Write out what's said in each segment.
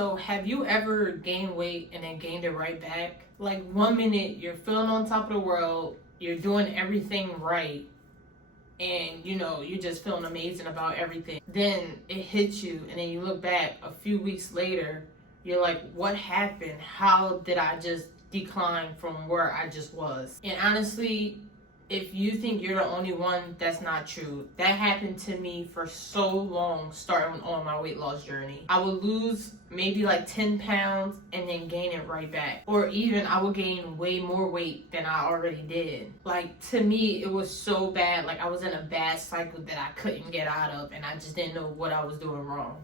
So have you ever gained weight and then gained it right back? Like 1 minute you're feeling on top of the world, you're doing everything right, and you're just feeling amazing about everything. Then it hits you, and then you look back a few weeks later, you're like, what happened? How did I just decline from where I just was? And honestly, if you think you're the only one, that's not true. That happened to me for so long, starting on my weight loss journey. I would lose maybe like 10 pounds and then gain it right back. Or even I would gain way more weight than I already did. Like, to me, it was so bad. Like, I was in a bad cycle that I couldn't get out of, and I just didn't know what I was doing wrong.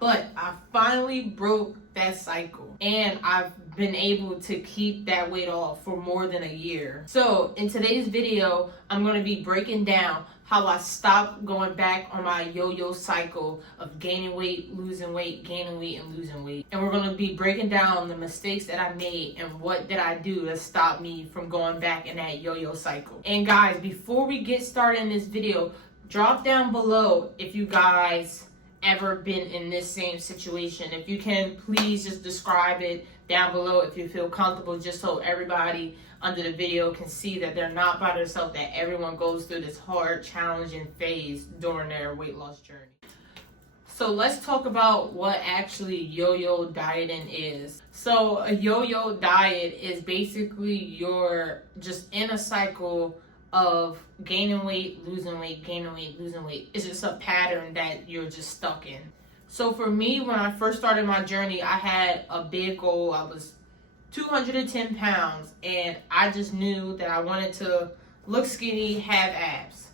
But I finally broke that cycle, and I've been able to keep that weight off for more than a year. So in today's video, I'm going to be breaking down how I stopped going back on my yo-yo cycle of gaining weight, losing weight, gaining weight, and losing weight. And we're going to be breaking down the mistakes that I made and what did I do to stop me from going back in that yo-yo cycle. And guys, before we get started in this video, drop down below if you guys ever been in this same situation. If you can, please just describe it down below if you feel comfortable, just so everybody under the video can see that they're not by themselves, that everyone goes through this hard, challenging phase during their weight loss journey. So let's talk about what actually yo-yo dieting is. So a yo-yo diet is basically you're just in a cycle of gaining weight, losing weight, gaining weight, losing weight. It's just a pattern that you're just stuck in. So for me, when I first started my journey, I had a big goal. I was 210 pounds, and I just knew that I wanted to look skinny, have abs.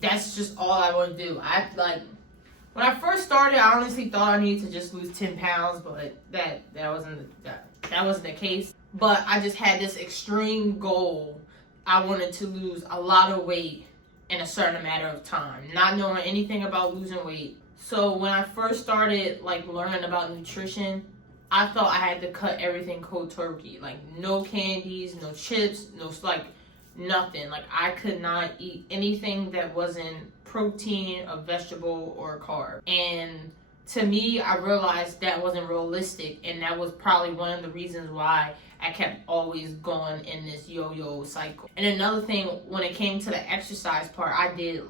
That's just all I want to do. When I first started, I honestly thought I needed to just lose 10 pounds, but that wasn't the case. But I just had this extreme goal. I wanted to lose a lot of weight in a certain matter of time, not knowing anything about losing weight. So when I first started learning about nutrition, I thought I had to cut everything cold turkey. Like, no candies, no chips, nothing. Like, I could not eat anything that wasn't protein, a vegetable, or a carb. And to me, I realized that wasn't realistic, and that was probably one of the reasons why I kept always going in this yo-yo cycle. And another thing, when it came to the exercise part, I did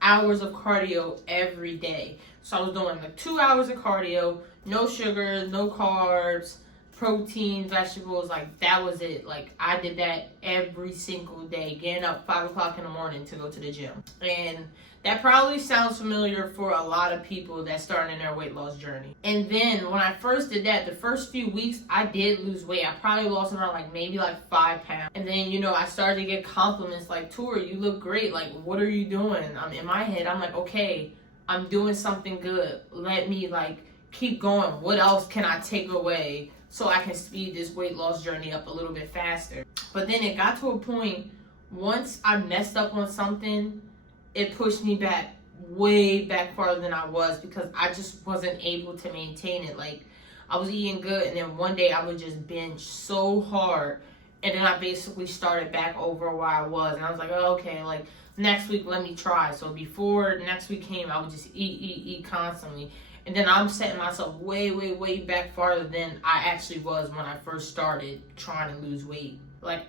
hours of cardio every day. So I was doing 2 hours of cardio, no sugars, no carbs, protein, vegetables, that was it. I did that every single day, getting up 5 o'clock in the morning to go to the gym. And that probably sounds familiar for a lot of people that start in their weight loss journey. And then when I first did that, the first few weeks, I did lose weight. I probably lost around maybe 5 pounds. And then, I started to get compliments like, Tori, you look great. What are you doing? In my head, I'm like, okay, I'm doing something good. Let me keep going. What else can I take away so I can speed this weight loss journey up a little bit faster? But then it got to a point, once I messed up on something, it pushed me back, way back farther than I was, because I just wasn't able to maintain it. I was eating good, and then one day I would just binge so hard, and then I basically started back over where I was, and I was like, oh, okay, next week, let me try. So before next week came, I would just eat constantly. And then I'm setting myself way, way, way back farther than I actually was when I first started trying to lose weight.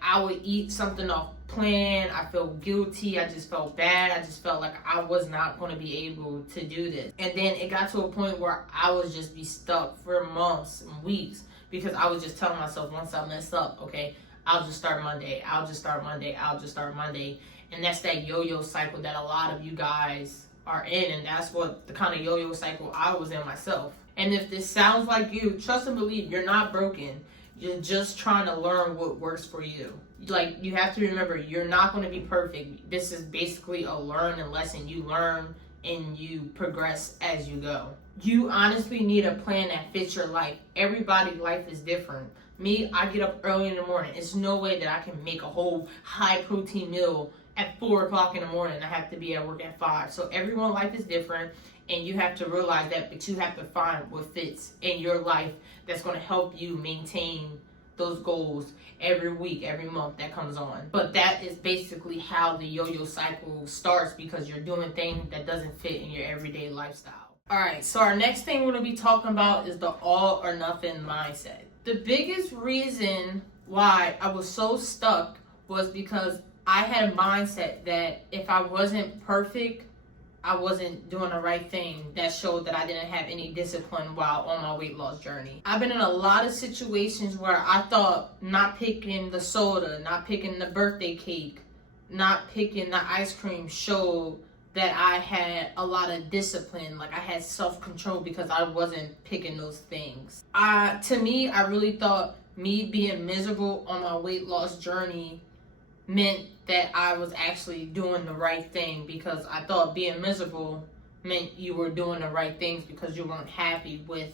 I would eat something off plan. I felt guilty. I just felt bad. I just felt like I was not going to be able to do this. And then it got to a point where I would just be stuck for months and weeks, because I was just telling myself, once I mess up, okay, I'll just start Monday. I'll just start Monday. I'll just start Monday. And that's that yo-yo cycle that a lot of you guys are in, and that's what the kind of yo-yo cycle I was in myself. And if this sounds like you, trust and believe, you're not broken. You're just trying to learn what works for you. You have to remember, you're not going to be perfect. This is basically a learning lesson. You learn and you progress as you go. You honestly need a plan that fits your life. Everybody's life is different. Me, I get up early in the morning. It's no way that I can make a whole high protein meal at 4 o'clock in the morning. I have to be at work at 5. So everyone's life is different, and you have to realize that, but you have to find what fits in your life that's going to help you maintain those goals every week, every month that comes on. But that is basically how the yo-yo cycle starts, because you're doing things that doesn't fit in your everyday lifestyle. All right, so our next thing we're going to be talking about is the all or nothing mindset. The biggest reason why I was so stuck was because I had a mindset that if I wasn't perfect, I wasn't doing the right thing. That showed that I didn't have any discipline while on my weight loss journey. I've been in a lot of situations where I thought not picking the soda, not picking the birthday cake, not picking the ice cream showed that I had a lot of discipline, like I had self-control because I wasn't picking those things. To me, I really thought me being miserable on my weight loss journey meant that I was actually doing the right thing, because I thought being miserable meant you were doing the right things because you weren't happy with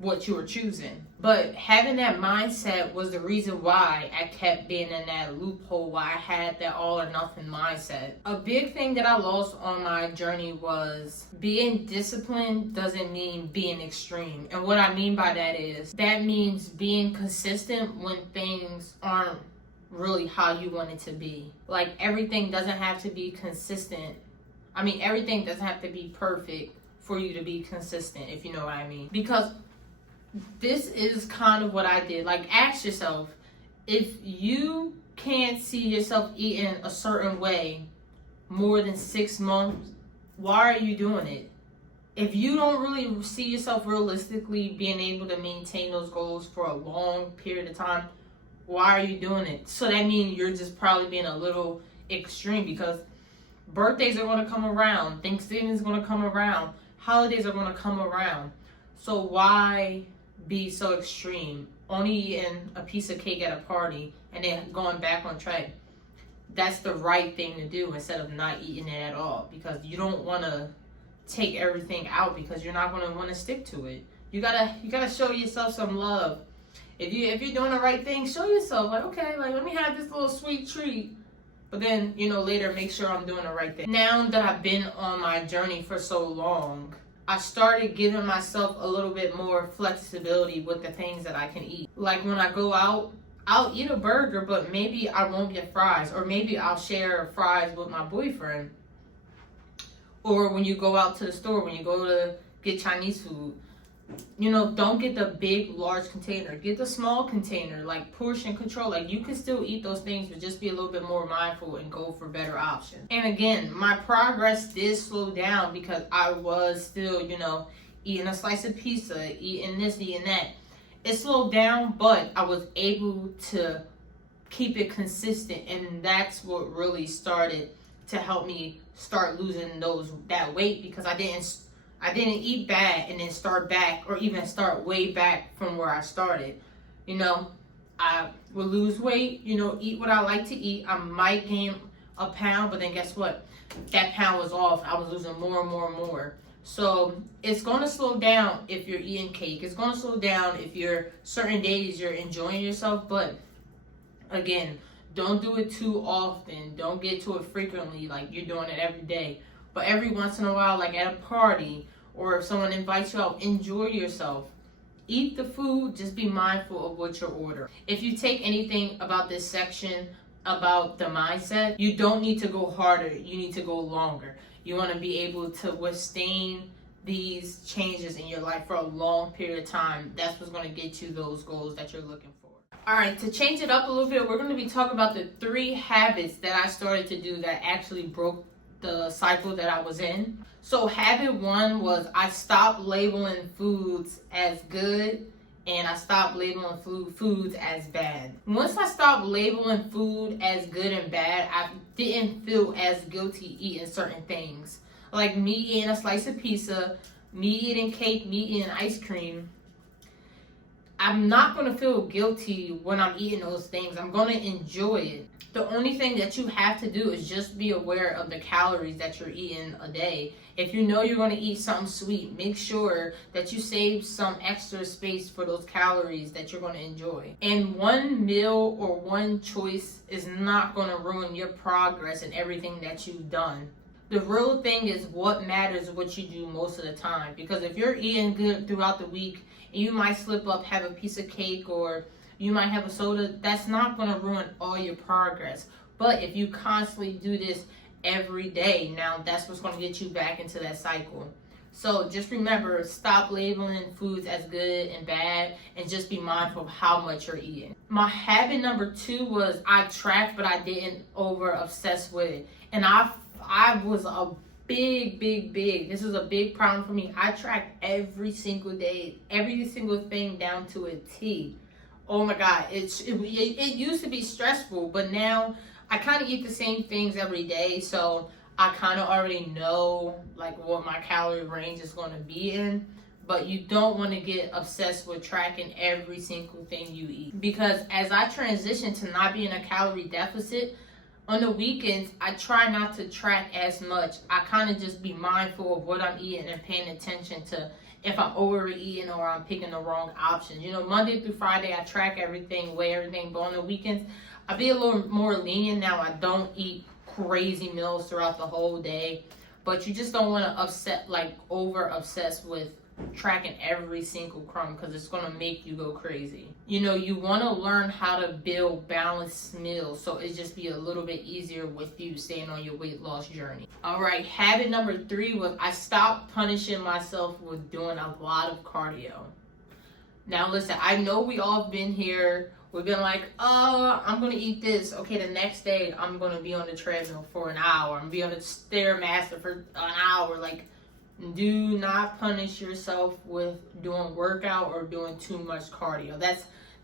what you were choosing. But having that mindset was the reason why I kept being in that loophole, why I had that all or nothing mindset. A big thing that I lost on my journey was being disciplined doesn't mean being extreme. And what I mean by that is, that means being consistent when things aren't really how you want it to be. Like, everything doesn't have to be consistent. I mean, everything doesn't have to be perfect for you to be consistent, if you know what I mean. Because this is kind of what I did. Like, ask yourself, if you can't see yourself eating a certain way more than 6 months, why are you doing it? If you don't really see yourself realistically being able to maintain those goals for a long period of time, why are you doing it? So that means you're just probably being a little extreme, because birthdays are going to come around, Thanksgiving is going to come around, holidays are going to come around. So why be so extreme? Only eating a piece of cake at a party and then going back on track. That's the right thing to do, instead of not eating it at all, because you don't want to take everything out, because you're not going to want to stick to it. You gotta show yourself some love. If you're doing the right thing, show yourself, like, okay, like, let me have this little sweet treat. But then, later make sure I'm doing the right thing. Now that I've been on my journey for so long, I started giving myself a little bit more flexibility with the things that I can eat. Like, when I go out, I'll eat a burger, but maybe I won't get fries. Or maybe I'll share fries with my boyfriend. Or when you go out to the store, when you go to get Chinese food, don't get the big, large container. Get the small container, like portion control. Like, you can still eat those things, but just be a little bit more mindful and go for better options. And again, my progress did slow down because I was still, eating a slice of pizza, eating this, eating that. It slowed down, but I was able to keep it consistent. And that's what really started to help me start losing that weight, because I didn't eat bad and then start back, or even start way back from where I started. I would lose weight, eat what I like to eat. I might gain a pound, but then guess what? That pound was off. I was losing more and more and more. So it's going to slow down if you're eating cake. It's going to slow down if certain days you're enjoying yourself. But again, don't do it too often. Don't get to it frequently, like you're doing it every day. But every once in a while, like at a party, or if someone invites you out, enjoy yourself. Eat the food, just be mindful of what you're ordering. If you take anything about this section about the mindset, you don't need to go harder, you need to go longer. You want to be able to withstand these changes in your life for a long period of time. That's what's going to get you those goals that you're looking for. All right, to change it up a little bit, we're going to be talking about the 3 habits that I started to do that actually broke the cycle that I was in. So habit 1 was I stopped labeling foods as good, and I stopped labeling foods as bad. Once I stopped labeling food as good and bad, I didn't feel as guilty eating certain things. Like me eating a slice of pizza, me eating cake, me eating ice cream. I'm not going to feel guilty when I'm eating those things. I'm going to enjoy it. The only thing that you have to do is just be aware of the calories that you're eating a day. If you know you're going to eat something sweet, make sure that you save some extra space for those calories that you're going to enjoy. And one meal or one choice is not going to ruin your progress and everything that you've done. The real thing is what matters, what you do most of the time. Because if you're eating good throughout the week, and you might slip up, have a piece of cake, or you might have a soda, that's not going to ruin all your progress. But if you constantly do this every day, now that's what's going to get you back into that cycle. So just remember, stop labeling foods as good and bad and just be mindful of how much you're eating. My habit number 2 was I tracked, but I didn't over obsess with it. And I was a big, this was a big problem for me. I tracked every single day, every single thing down to a T. Oh my God, it used to be stressful, but now I kind of eat the same things every day, so I kind of already know like what my calorie range is going to be in. But you don't want to get obsessed with tracking every single thing you eat, because as I transition to not being a calorie deficit, on the weekends, I try not to track as much. I kind of just be mindful of what I'm eating and paying attention to if I'm overeating or I'm picking the wrong options. You know, Monday through Friday, I track everything, weigh everything, but on the weekends, I be a little more lenient now. I don't eat crazy meals throughout the whole day, but you just don't want to over obsess with tracking every single crumb, because it's going to make you go crazy. You know, you want to learn how to build balanced meals so it just be a little bit easier with you staying on your weight loss journey. All right, habit number 3 was I stopped punishing myself with doing a lot of cardio. Now listen, I know we all been here. We've been like, oh, I'm going to eat this. Okay, the next day I'm going to be on the treadmill for an hour. I'm going to be on the Stairmaster for an hour. Like, do not punish yourself with doing workout or doing too much cardio.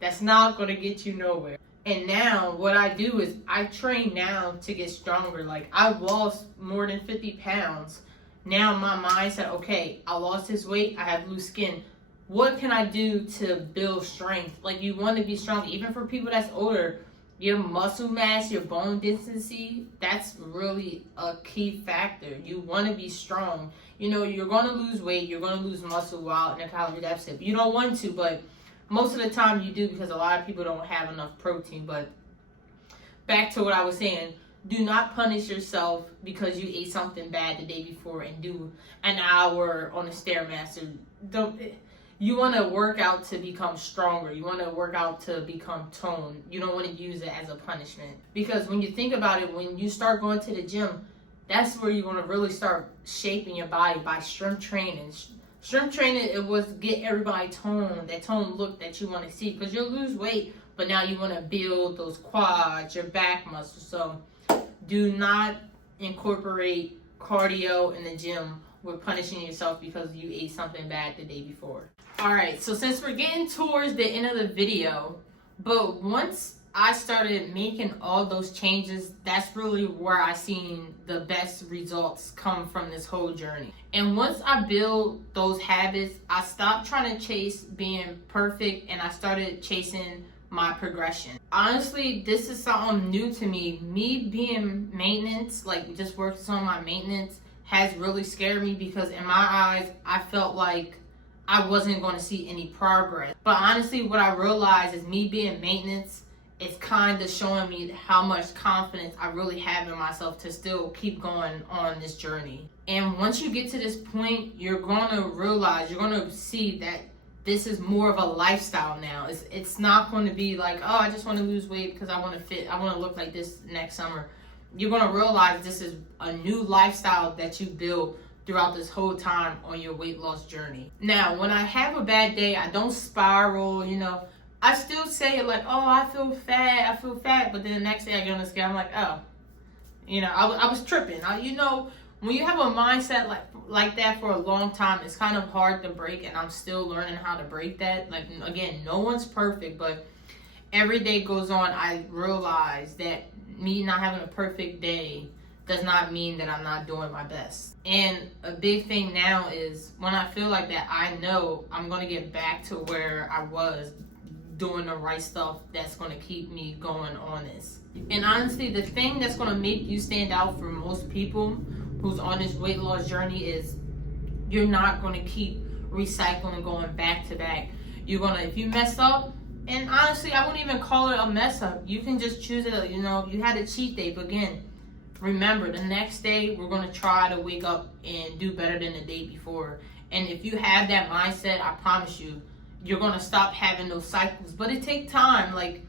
That's not going to get you nowhere. And now what I do is I train now to get stronger. Like, I lost more than 50 pounds. Now my mindset, okay, I lost this weight. I have loose skin. What can I do to build strength? Like, you want to be strong. Even for people that's older, your muscle mass, your bone density, that's really a key factor. You want to be strong. You know, you're going to lose weight, you're going to lose muscle while in a calorie deficit. You don't want to, but most of the time you do, because a lot of people don't have enough protein. But back to what I was saying, do not punish yourself because you ate something bad the day before and do an hour on a Stairmaster. You want to work out to become stronger. You want to work out to become toned. You don't want to use it as a punishment. Because when you think about it, when you start going to the gym, that's where you're going to really start shaping your body by strength training. Strength training, it was get everybody toned, that toned look that you want to see. Because you'll lose weight, but now you want to build those quads, your back muscles. So do not incorporate cardio in the gym with punishing yourself because you ate something bad the day before. Alright, so since we're getting towards the end of the video, but once I started making all those changes, that's really where I seen the best results come from this whole journey. And once I built those habits, I stopped trying to chase being perfect and I started chasing my progression. Honestly, this is something new to me. Me being maintenance, like just working on my maintenance, has really scared me because in my eyes, I felt like I wasn't going to see any progress. But honestly, what I realized is me being maintenance is kind of showing me how much confidence I really have in myself to still keep going on this journey. And once you get to this point, you're going to realize, you're going to see that this is more of a lifestyle now. It's not going to be like, oh, I just want to lose weight because I want to fit, I want to look like this next summer. You're going to realize this is a new lifestyle that you build throughout this whole time on your weight loss journey. Now, when I have a bad day, I don't spiral, you know. I still say it like, oh, I feel fat, but then the next day I get on the scale, I'm like, oh, you know, I was tripping. You know, when you have a mindset like that for a long time, it's kind of hard to break, and I'm still learning how to break that. Like, again, no one's perfect, but every day goes on, I realize that me not having a perfect day does not mean that I'm not doing my best. And a big thing now is when I feel like that, I know I'm going to get back to where I was doing the right stuff that's going to keep me going on this. And honestly, the thing that's going to make you stand out for most people who's on this weight loss journey is you're not going to keep recycling and going back to back. You're going to, if you mess up, and honestly, I wouldn't even call it a mess up. You can just choose it, you know, you had a cheat day, but again, remember, the next day, we're going to try to wake up and do better than the day before. And if you have that mindset, I promise you, you're going to stop having those cycles. But it takes time. Like,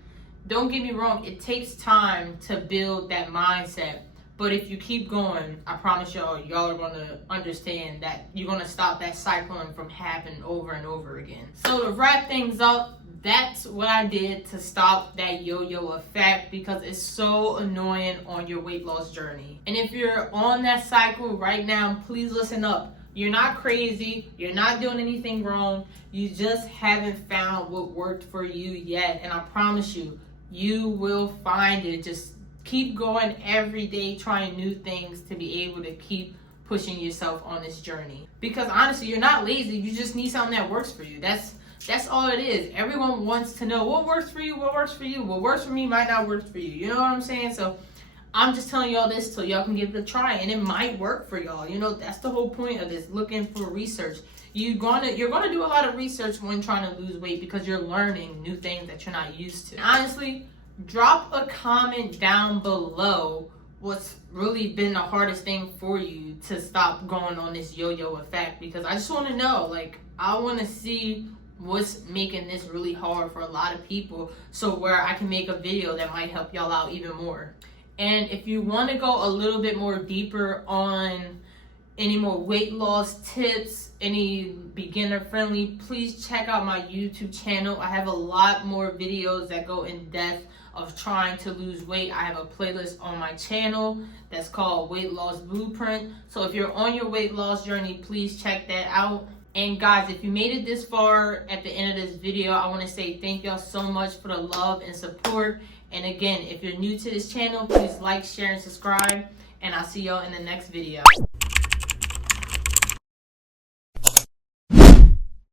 don't get me wrong, it takes time to build that mindset. But if you keep going, I promise y'all are going to understand that you're going to stop that cycling from happening over and over again. So to wrap things up, that's what I did to stop that yo-yo effect, because it's so annoying on your weight loss journey. And if you're on that cycle right now, please listen up. You're not crazy. You're not doing anything wrong. You just haven't found what worked for you yet. And I promise you, you will find it. Just keep going every day, trying new things to be able to keep pushing yourself on this journey. Because honestly, you're not lazy. You just need something that works for you. That's all it is. Everyone wants to know what works for you, what works for you. What works for me might not work for you. You know what I'm saying? So I'm just telling y'all this so y'all can give it a try, and it might work for y'all. You know, that's the whole point of this, looking for research. You're gonna do a lot of research when trying to lose weight, because you're learning new things that you're not used to. Honestly, drop a comment down below what's really been the hardest thing for you to stop going on this yo-yo effect, because I just want to know, like, I want to see what's making this really hard for a lot of people, so where I can make a video that might help y'all out even more. And if you want to go a little bit more deeper on any more weight loss tips, any beginner friendly, please check out my YouTube channel. I have a lot more videos that go in depth of trying to lose weight. I have a playlist on my channel that's called Weight Loss Blueprint. So if you're on your weight loss journey, please check that out. And guys, if you made it this far at the end of this video, I want to say thank y'all so much for the love and support. And again, if you're new to this channel, please like, share, and subscribe. And I'll see y'all in the next video.